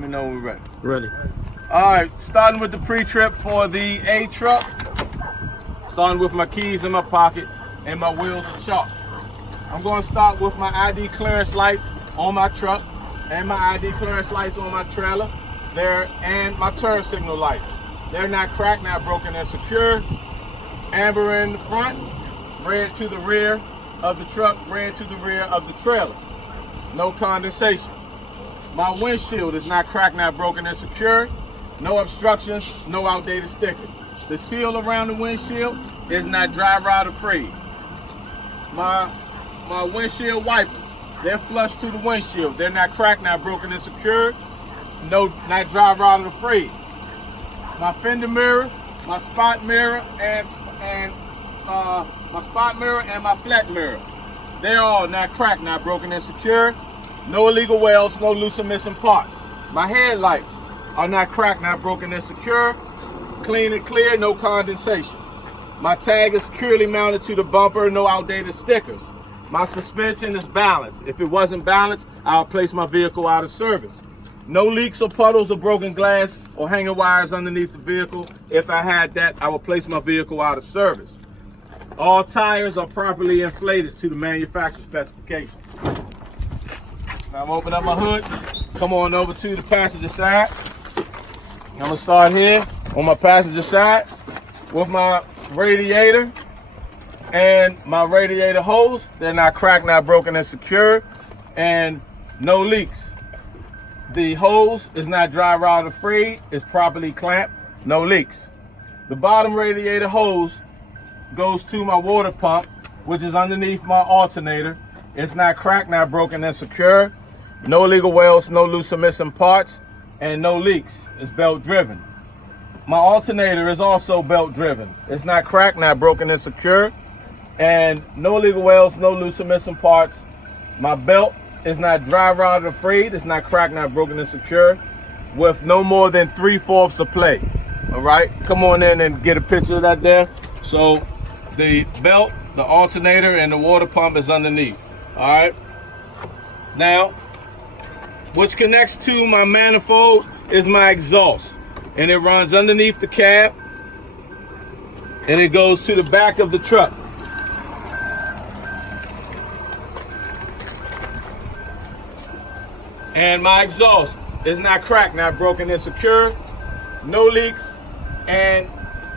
Let me know when we're ready. Ready. All right, starting with the pre-trip for the A truck. Starting with my keys in my pocket and my wheels of chalk. I'm going to start with my ID clearance lights on my truck and my ID clearance lights on my trailer there, and my turn signal lights. They're not cracked, not broken, and secure. Amber in the front, red to the rear of the truck, red to the rear of the trailer. No condensation. My windshield is not cracked, not broken, and secure. No obstructions, no outdated stickers. The seal around the windshield is not dry rot free. My windshield wipers, they're flush to the windshield. They're not cracked, not broken, and secure. No, not dry rot free. My fender mirror, my spot mirror, and my flat mirror. They're all not cracked, not broken, and secure. No illegal welds, no loose or missing parts. My headlights are not cracked, not broken, and secure. Clean and clear, no condensation. My tag is securely mounted to the bumper, no outdated stickers. My suspension is balanced. If it wasn't balanced, I'll place my vehicle out of service. No leaks or puddles or broken glass or hanging wires underneath the vehicle. If I had that, I would place my vehicle out of service. All tires are properly inflated to the manufacturer specification. Now I'm opening up my hood. Come on over to the passenger side. I'm gonna start here on my passenger side with my radiator and my radiator hose. They're not cracked, not broken, and secure, and no leaks. The hose is not dry rot free, it's properly clamped, no leaks. The bottom radiator hose goes to my water pump, which is underneath my alternator. It's not cracked, not broken, and secure. No illegal welds, no loose or missing parts, and no leaks. It's belt driven. My alternator is also belt driven. It's not cracked, not broken, and secure, and no illegal welds, no loose or missing parts. My belt is not dry rotted or frayed. It's not cracked, not broken, and secure, with no more than 3/4 of play. All right, come on in and get a picture of that there. So the belt, the alternator, and the water pump is underneath. All right. Now, which connects to my manifold is my exhaust, and it runs underneath the cab, and it goes to the back of the truck. And my exhaust is not cracked, not broken, and secure. No leaks, and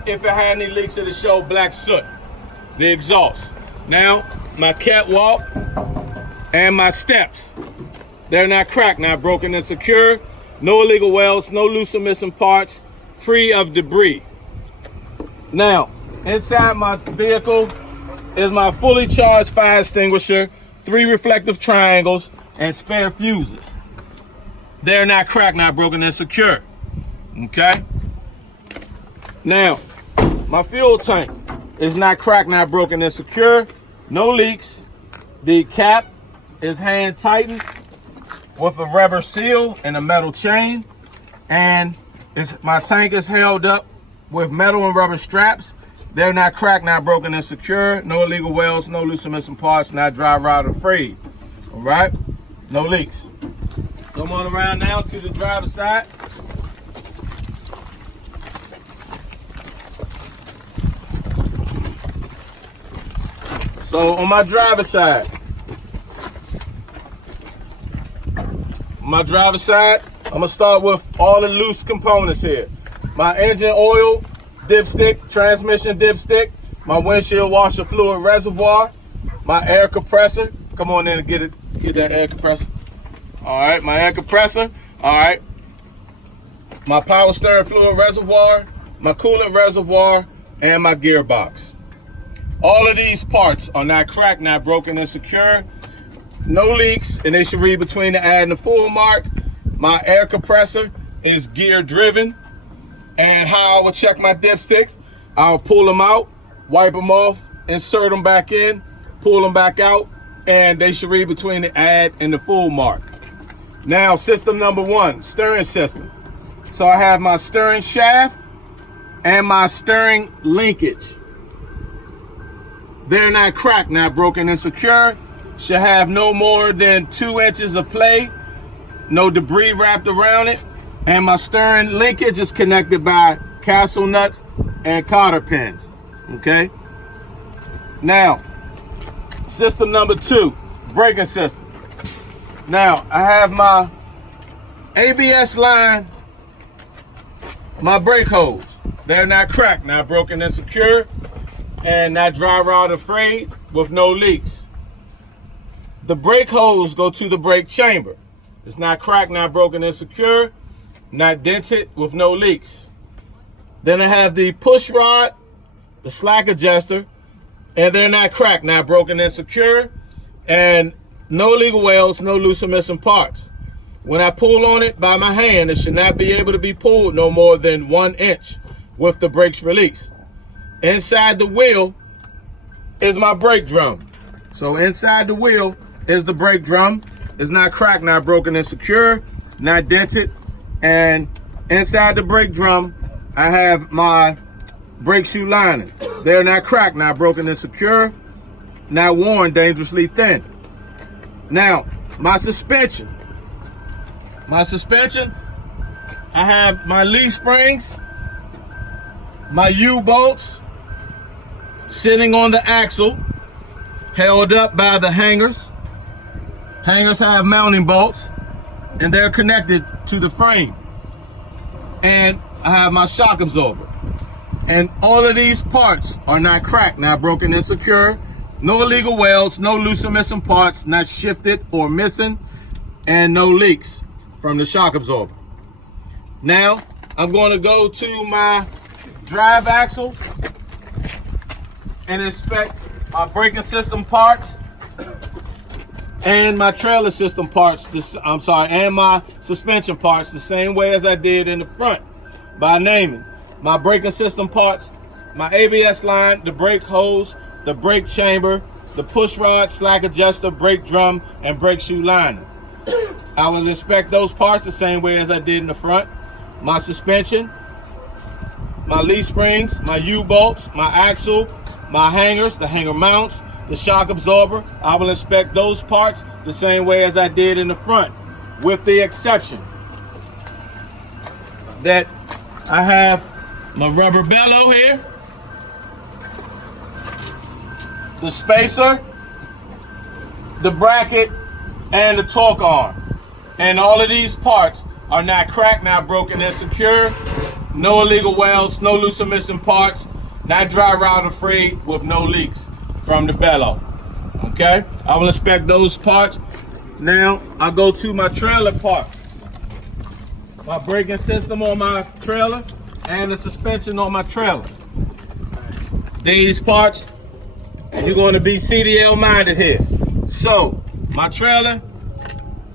if it had any leaks, it'll show black soot. The exhaust. Now, my catwalk and my steps. They're not cracked, not broken, and secure. No illegal welds, no loose or missing parts, free of debris. Now, inside my vehicle is my fully charged fire extinguisher, 3 reflective triangles, and spare fuses. They're not cracked, not broken, and secure. Okay? Now, my fuel tank is not cracked, not broken, and secure. No leaks. The cap is hand tightened with a rubber seal and a metal chain, and my tank is held up with metal and rubber straps. They're not cracked, not broken, and secure. No illegal welds, no loose or missing parts, not dry rot or frayed. All right, no leaks. Come on around now to the driver's side. So on my driver's side, I'm gonna start with all the loose components here. My engine oil dipstick, transmission dipstick, my windshield washer fluid reservoir, my air compressor. Come on in and get that air compressor. All right, my air compressor. All right, my power steering fluid reservoir, my coolant reservoir, and my gearbox. All of these parts are not cracked, not broken, and secure. No leaks, and they should read between the add and the full mark. My air compressor is gear driven. And how I would check my dipsticks, I'll pull them out, wipe them off, insert them back in, pull them back out, and they should read between the add and the full mark. Now, system number 1, steering system. So I have my steering shaft and my steering linkage. They're not cracked, not broken, and secure. Should have no more than 2 inches of play, no debris wrapped around it, And my steering linkage is connected by castle nuts and cotter pins, okay? Now, system number 2, braking system. Now, I have my ABS line, my brake hose. They're not cracked, not broken and secure, and not dry rot or frayed with no leaks. The brake hose go to the brake chamber. It's not cracked, not broken and secure, not dented with no leaks. Then I have the push rod, the slack adjuster, and they're not cracked, not broken and secure, and no legal welds, no loose or missing parts. When I pull on it by my hand, it should not be able to be pulled no more than 1 inch with the brakes released. Inside the wheel is my brake drum. So inside the wheel is the brake drum. It's not cracked, not broken and secure, not dented. And inside the brake drum, I have my brake shoe lining. They're not cracked, not broken and secure, not worn, dangerously thin. Now, my suspension. I have my leaf springs, my U-bolts sitting on the axle, held up by the hangers. Hangers have mounting bolts, and they're connected to the frame. And I have my shock absorber. And all of these parts are not cracked, not broken and secure, no illegal welds, no loose or missing parts, not shifted or missing, and no leaks from the shock absorber. Now, I'm going to go to my drive axle and inspect my braking system parts and my trailer system parts, and my suspension parts the same way as I did in the front by naming my braking system parts, my ABS line, the brake hose, the brake chamber, the push rod, slack adjuster, brake drum, and brake shoe lining. I will inspect those parts the same way as I did in the front. My suspension, my leaf springs, my U-bolts, my axle, my hangers, the hanger mounts, the shock absorber. I will inspect those parts the same way as I did in the front, with the exception that I have my rubber bellow here, the spacer, the bracket, and the torque arm. And all of these parts are not cracked, not broken and secure, no illegal welds, no loose or missing parts, not dry rot or frayed with no leaks from the bellow. Okay, I will inspect those parts. Now I go to my trailer part, my braking system on my trailer and the suspension on my trailer. These parts, you're going to be CDL minded here. So my trailer,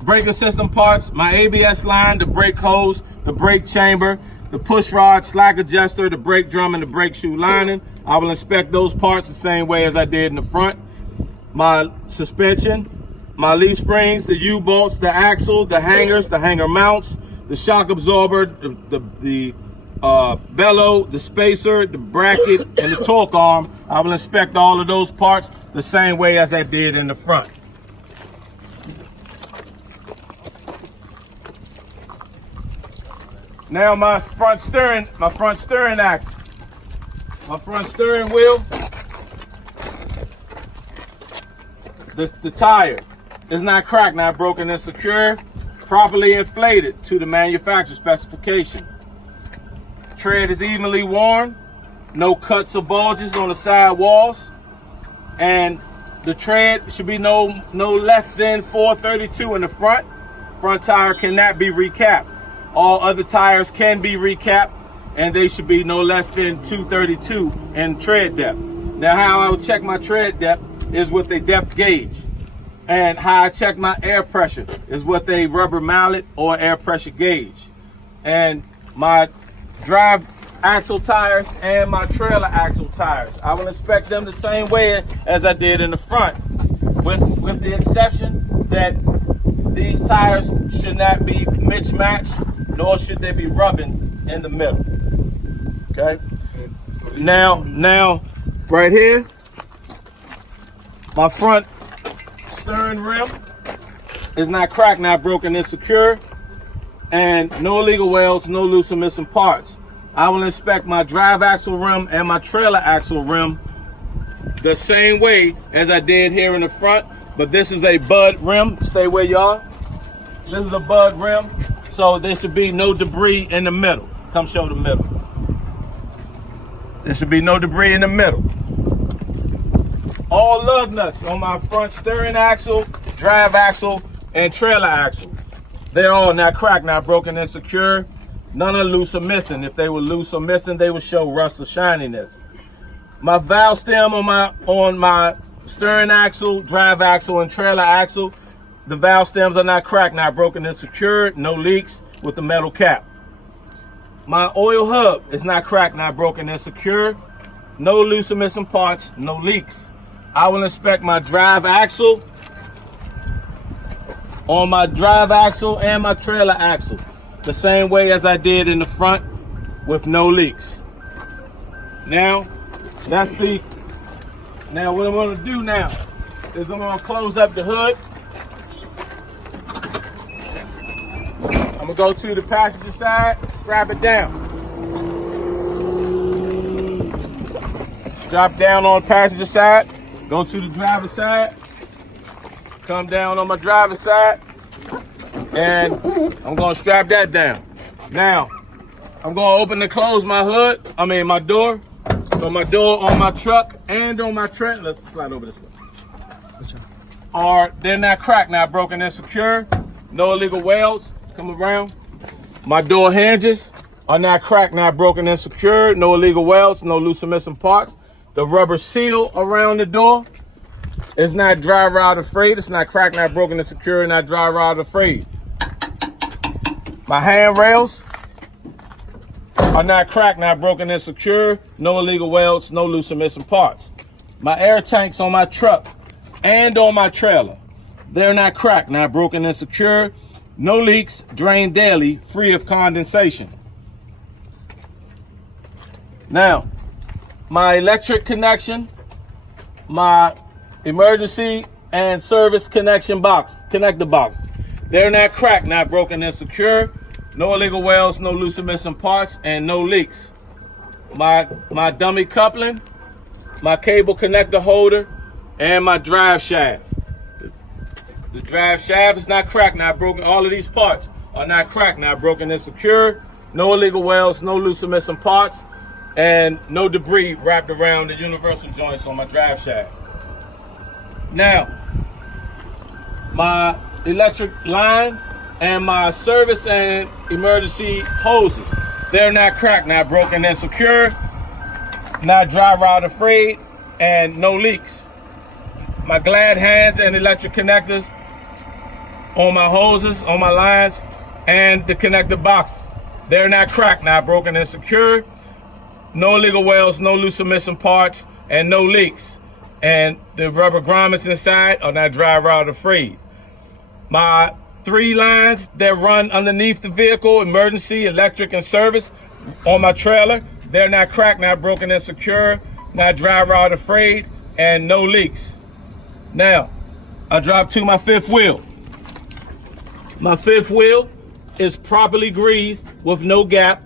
braking system parts, my ABS line, the brake hose, the brake chamber, the push rod, slack adjuster, the brake drum, and the brake shoe lining. I will inspect those parts the same way as I did in the front. My suspension, my leaf springs, the U-bolts, the axle, the hangers, the hanger mounts, the shock absorber, the bellow, the spacer, the bracket, and the torque arm. I will inspect all of those parts the same way as I did in the front. Now my front steering axle, my front steering wheel, the tire is not cracked, not broken and secure, properly inflated to the manufacturer specification. Tread is evenly worn, no cuts or bulges on the side walls, and the tread should be no less than 432 in the front. Front tire cannot be recapped. All other tires can be recapped, and they should be no less than 232 in tread depth. Now, how I would check my tread depth is with a depth gauge, and how I check my air pressure is with a rubber mallet or air pressure gauge. And my drive axle tires and my trailer axle tires, I will inspect them the same way as I did in the front, with the exception that these tires should not be mismatched, nor should they be rubbing in the middle. Okay. Now, right here, my front steering rim is not cracked, not broken and secure. and no illegal welds, no loose or missing parts. I will inspect my drive axle rim and my trailer axle rim the same way as I did here in the front, but this is a bud rim. Stay where you are. This is a bud rim, so there should be no debris in the middle. Come show the middle. There should be no debris in the middle. All lug nuts on my front steering axle, drive axle, and trailer axle. They're all not cracked, not broken, and secure. None are loose or missing. If they were loose or missing, they would show rust or shininess. My valve stem on my steering axle, drive axle, and trailer axle, the valve stems are not cracked, not broken, and secured. No leaks with the metal cap. My oil hub is not cracked, not broken, and secure. No loose or missing parts, no leaks. I will inspect my drive axle on my drive axle and my trailer axle the same way as I did in the front with no leaks. Now what I'm going to do now is I'm going to close up the hood. I'm going to go to the passenger side, strap it down. Strap down on the passenger side, go to the driver's side, come down on my driver's side, and I'm going to strap that down. Now, I'm going to open and close my my door. So my door on my truck and on my trailer, let's slide over this way. They're not cracked, not broken, and secure. No illegal welds. Come around. My door hinges are not cracked, not broken, and secure. No illegal welds, no loose or missing parts. The rubber seal around the door is not dry rot or frayed. It's not cracked, not broken, and secure, not dry rot or frayed. My handrails are not cracked, not broken, and secure. No illegal welds, no loose or missing parts. My air tanks on my truck and on my trailer, they're not cracked, not broken, and secure. No leaks, drain daily, free of condensation. Now, my electric connection, my emergency and service connector box, they're not cracked, not broken, and secure. No illegal welds, no loose or missing parts, and no leaks. My dummy coupling, my cable connector holder, and my drive shaft. The drive shaft is not cracked, not broken. All of these parts are not cracked, not broken, and secure. No illegal welds, no loose or missing parts, and no debris wrapped around the universal joints on my drive shaft. Now, my electric line and my service and emergency hoses, they're not cracked, not broken, and secure, not dry rot or frayed, and no leaks. My glad hands and electric connectors on my hoses, on my lines, and the connector box, they're not cracked, not broken, and secure. No illegal welds, no loose or missing parts, and no leaks. And the rubber grommets inside are not dry rot or frayed. My 3 lines that run underneath the vehicle, emergency, electric, and service on my trailer, they're not cracked, not broken, and secure, not dry rot or frayed, and no leaks. Now, I drop to my 5th wheel. My 5th wheel is properly greased with no gap.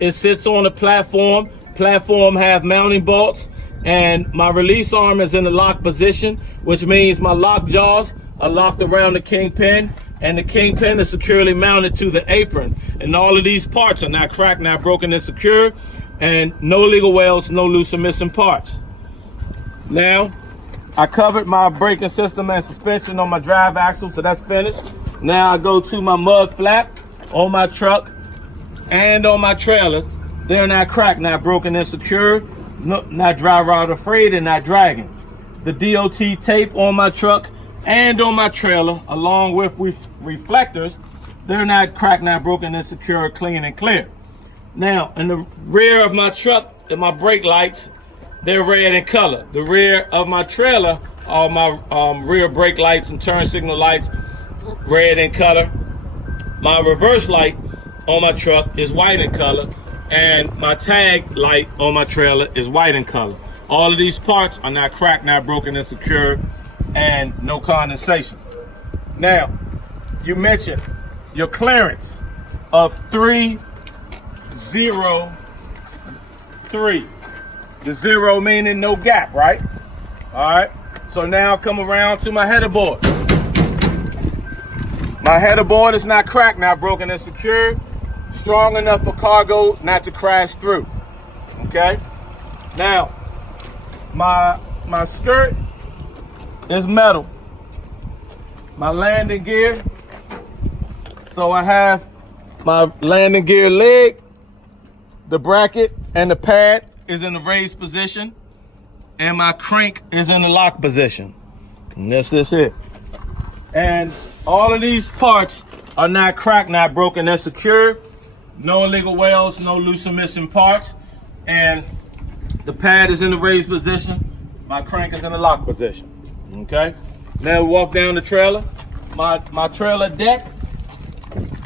It sits on a platform. Platform have mounting bolts, and my release arm is in the lock position, which means my lock jaws are locked around the kingpin, and the kingpin is securely mounted to the apron. And all of these parts are not cracked, not broken, and secure, and no illegal welds, no loose or missing parts. Now, I covered my braking system and suspension on my drive axle, so that's finished. Now I go to my mud flap on my truck and on my trailer. They're not cracked, not broken, and secure, not dry rot or frayed, and not dragging. The DOT tape on my truck and on my trailer, along with reflectors, they're not cracked, not broken, and secure, clean and clear. Now, in the rear of my truck and my brake lights, they're red in color. The rear of my trailer are my rear brake lights and turn signal lights, red in color. My reverse light on my truck is white in color, and my tag light on my trailer is white in color. All of these parts are not cracked, not broken, and secure, and no condensation. Now, you mentioned your clearance. of 303. The 0 meaning no gap, right? All right. So now come around to my header board. My header board is not cracked, not broken and secured. Strong enough for cargo not to crash through. Okay. Now, my skirt is metal. My landing gear. So I have my landing gear leg, the bracket, and the pad is in the raised position, and my crank is in the lock position. And that's it. And all of these parts are not cracked, not broken, they're secure. No illegal welds, no loose or missing parts. And the pad is in the raised position. My crank is in the lock position. Okay? Now we walk down the trailer. My trailer deck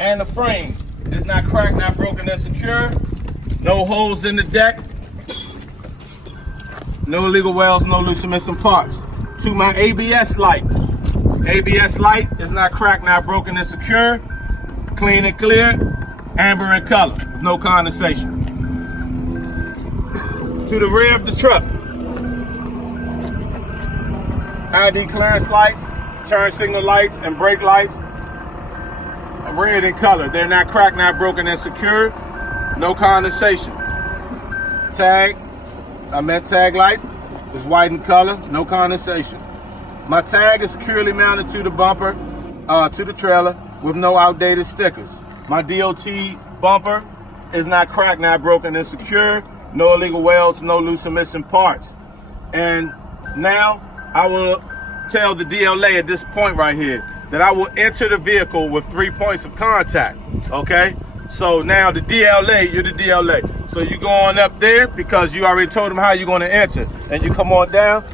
and the frame is not cracked, not broken, and secure. No holes in the deck. No illegal welds, no loose or missing parts. To my ABS light. ABS light is not cracked, not broken, and secure. Clean and clear. Amber in color. No condensation. To the rear of the truck. ID clearance lights, turn signal lights, and brake lights are red in color. They're not cracked, not broken, and secure. No condensation. Tag light is white in color. No condensation. My tag is securely mounted to the bumper, to the trailer with no outdated stickers. My DOT bumper is not cracked, not broken, and secure. No illegal welds, no loose or missing parts. And now I will tell the DLA at this point right here that I will enter the vehicle with 3 points of contact, okay? So now the DLA, you're the DLA. So you go on up there because you already told them how you're gonna enter. And you come on down.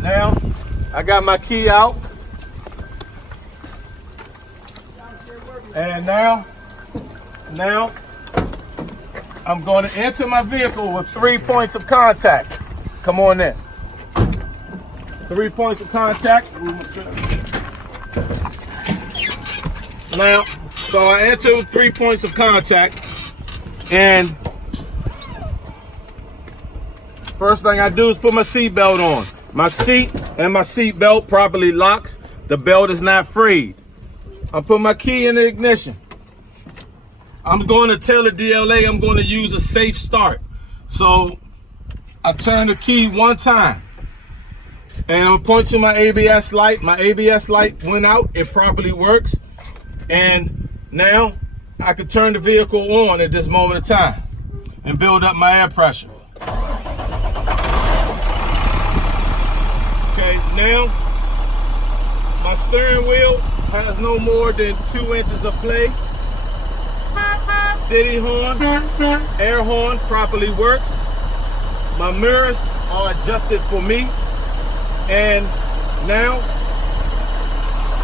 Now, I got my key out. And now I'm going to enter my vehicle with 3 points of contact. Come on in. 3 points of contact. Now, so I enter with 3 points of contact, and first thing I do is put my seat belt on. My seat and my seat belt properly locks. The belt is not frayed. I put my key in the ignition. I'm going to tell the DLA I'm going to use a safe start. So I turn the key one time and I'm point to my ABS light. My ABS light went out. It properly works. And now I can turn the vehicle on at this moment of time and build up my air pressure. Okay, now my steering wheel has no more than 2 inches of play. City horn, air horn properly works. My mirrors are adjusted for me. And now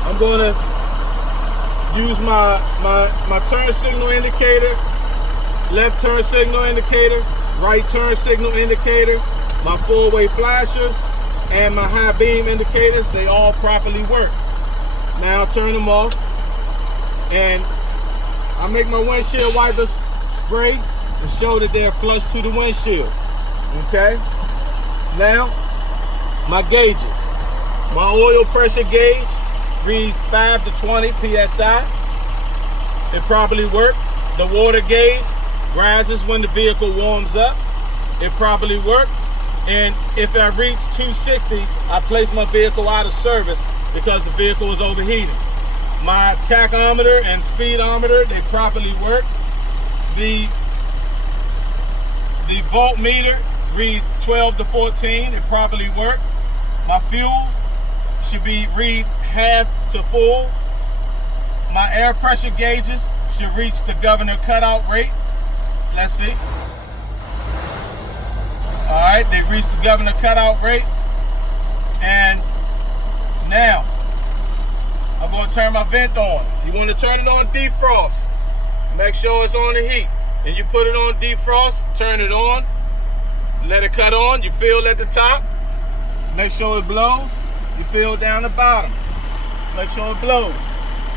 I'm going to use my turn signal indicator, left turn signal indicator, right turn signal indicator, my four-way flashers, and my high beam indicators. They all properly work. Now I'll turn them off, and I make my windshield wipers spray to show that they're flush to the windshield. Okay? Now, my gauges. My oil pressure gauge reads 5 to 20 PSI. It properly works. The water gauge rises when the vehicle warms up. It properly works. And if I reach 260, I place my vehicle out of service because the vehicle is overheating. My tachometer and speedometer, they properly work. The voltmeter reads 12 to 14, it properly works. My fuel should read half to full. My air pressure gauges should reach the governor cutout rate. Let's see. All right, they reached the governor cutout rate. And now, I'm going to turn my vent on. You want to turn it on defrost. Make sure it's on the heat. And you put it on defrost, turn it on, let it cut on. You feel at the top. Make sure it blows. You feel down the bottom. Make sure it blows.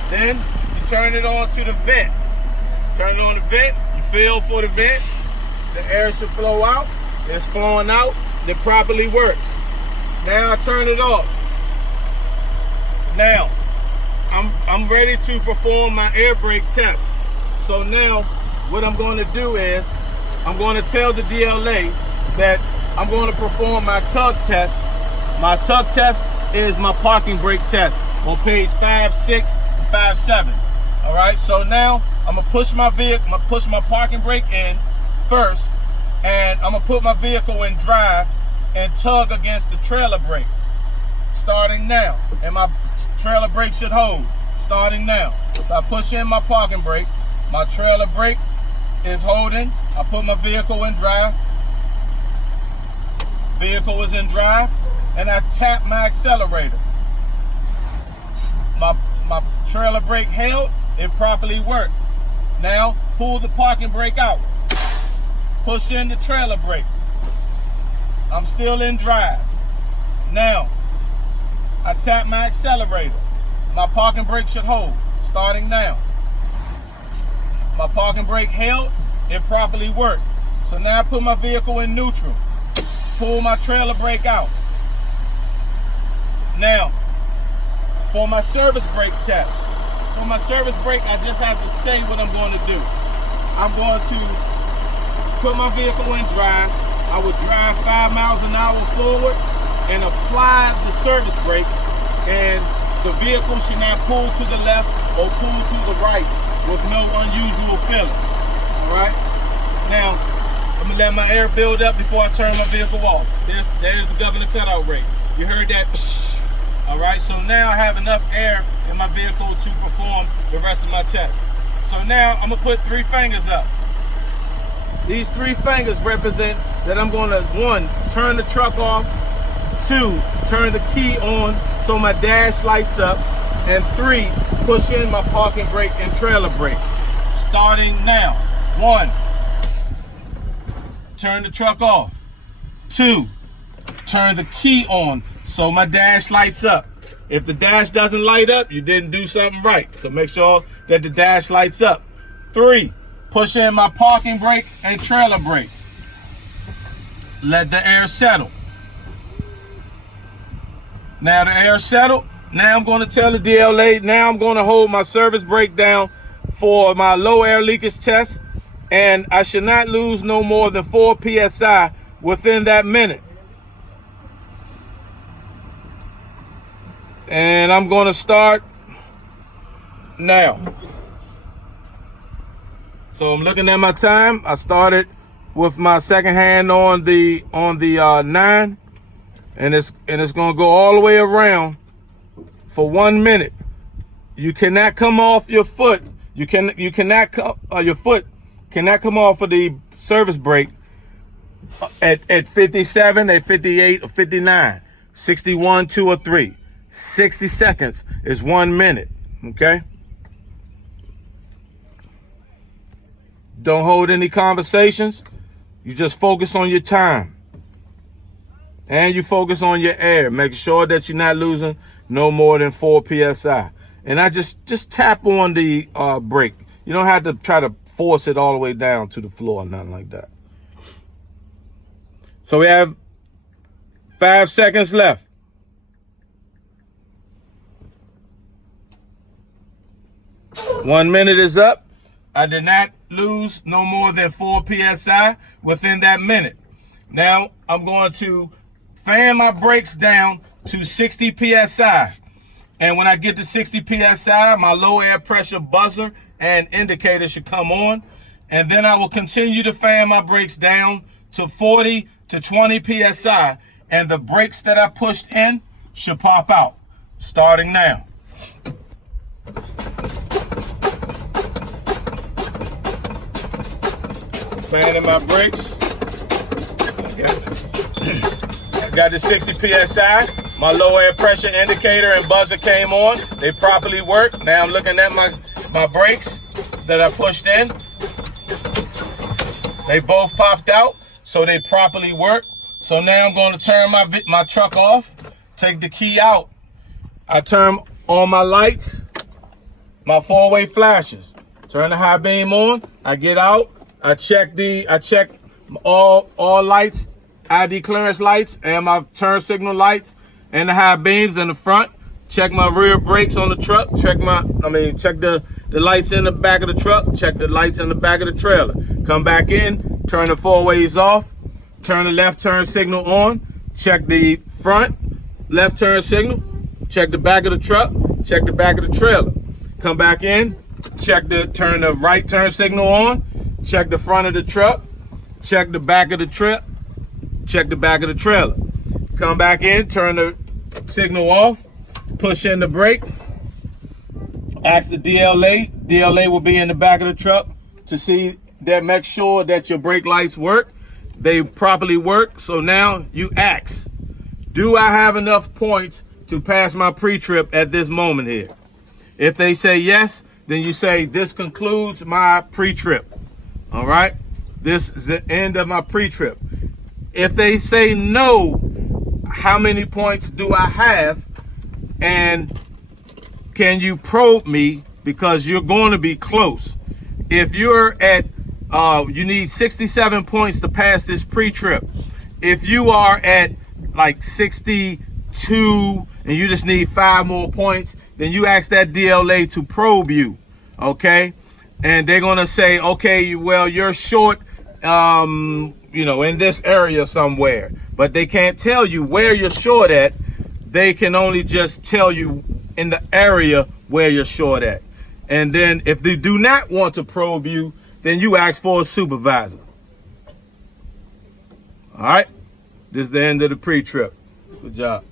Then you turn it on to the vent. it on the vent. You feel for the vent. The air should flow out. It's flowing out. It properly works. Now I turn it off. Now, I'm ready to perform my air brake test. So now, what I'm going to do is, I'm going to tell the DLA that I'm going to perform my tug test. My tug test is my parking brake test on page 5, 6, and 5, 7. All right, so now I'm gonna push my vehicle, I'm gonna push my parking brake in first, and I'm gonna put my vehicle in drive and tug against the trailer brake. Starting now, and my trailer brake should hold. Starting now. So I push in my parking brake, my trailer brake is holding. I put my vehicle in drive. Vehicle is in drive, and I tap my accelerator. My trailer brake held, it properly worked. Now, pull the parking brake out. Push in the trailer brake. I'm still in drive. Now, I tap my accelerator. My parking brake should hold. Starting now. My parking brake held, it properly worked. So now I put my vehicle in neutral. Pull my trailer brake out. Now, for my service brake test. For my service brake, I just have to say what I'm going to do. I'm going to put my vehicle in drive. I would drive 5 miles an hour forward and apply the service brake, and the vehicle should not pull to the left or pull to the right with no unusual feeling. All right? Now, I'm gonna let my air build up before I turn my vehicle off. There's the governor cutout rate. You heard that? Psh. All right, so now I have enough air in my vehicle to perform the rest of my test. So now I'm gonna put 3 fingers up. These 3 fingers represent that I'm gonna, 1, turn the truck off, 2, turn the key on so my dash lights up, and 3, push in my parking brake and trailer brake. Starting now. 1, turn the truck off. 2, turn the key on so my dash lights up. If the dash doesn't light up, you didn't do something right. So make sure that the dash lights up. 3, push in my parking brake and trailer brake. Let the air settle. Now the air settled. Now I'm going to tell the DLA, now I'm going to hold my service brake down for my low air leakage test, and I should not lose no more than 4 PSI within that minute. And I'm going to start now. So I'm looking at my time. I started with my second hand on the 9, and it's going to go all the way around for 1 minute. You cannot come off your foot. Your foot cannot come off of the service brake at 57, at 58, or 59, 61, 2, or 3. 60 seconds is 1 minute, okay? Don't hold any conversations. You just focus on your time. And you focus on your air. Make sure that you're not losing no more than 4 PSI. And I just tap on the brake. You don't have to try to force it all the way down to the floor or nothing like that. So we have 5 seconds left. One minute is up. I did not lose no more than 4 PSI within that minute. Now I'm going to fan my brakes down to 60 PSI. And when I get to 60 PSI, my low air pressure buzzer and indicator should come on. And then I will continue to fan my brakes down to 40 to 20 PSI. And the brakes that I pushed in should pop out. Starting now. Fanning my brakes. I got the 60 PSI. My low air pressure indicator and buzzer came on. They properly work. Now I'm looking at my brakes that I pushed in. They both popped out, so they properly work. So now I'm going to turn my truck off, take the key out. I turn on my lights, my 4-way flashers. Turn the high beam on. I get out. I check all lights, ID clearance lights, and my turn signal lights, and the high beams in the front. Check my rear brakes on the truck. Check the lights in the back of the truck. Check the lights in the back of the trailer. Come back in. Turn the 4-ways off. Turn the left turn signal on. Check the front left turn signal. Check the back of the truck. Check the back of the trailer. Come back in. Turn the right turn signal on. Check the front of the truck. Check the back of the trip. Check the back of the trailer. Come back in. Turn the signal off. Push in the brake. Ask the DLA. DLA will be in the back of the truck to see that, make sure that your brake lights work. They properly work. So now you ask, do I have enough points to pass my pre-trip at this moment here? If they say yes, then you say, this concludes my pre-trip. All right? This is the end of my pre-trip. If they say no, how many points do I have? And can you probe me? Because you're going to be close. If you're at, you need 67 points to pass this pre-trip. If you are at like 62 and you just need 5 more points, then you ask that DLA to probe you, okay? And they're gonna say, okay, well, you're short, in this area somewhere. But they can't tell you where you're short at. They can only just tell you in the area where you're short at. And then if they do not want to probe you, then you ask for a supervisor. All right? This is the end of the pre-trip. Good job.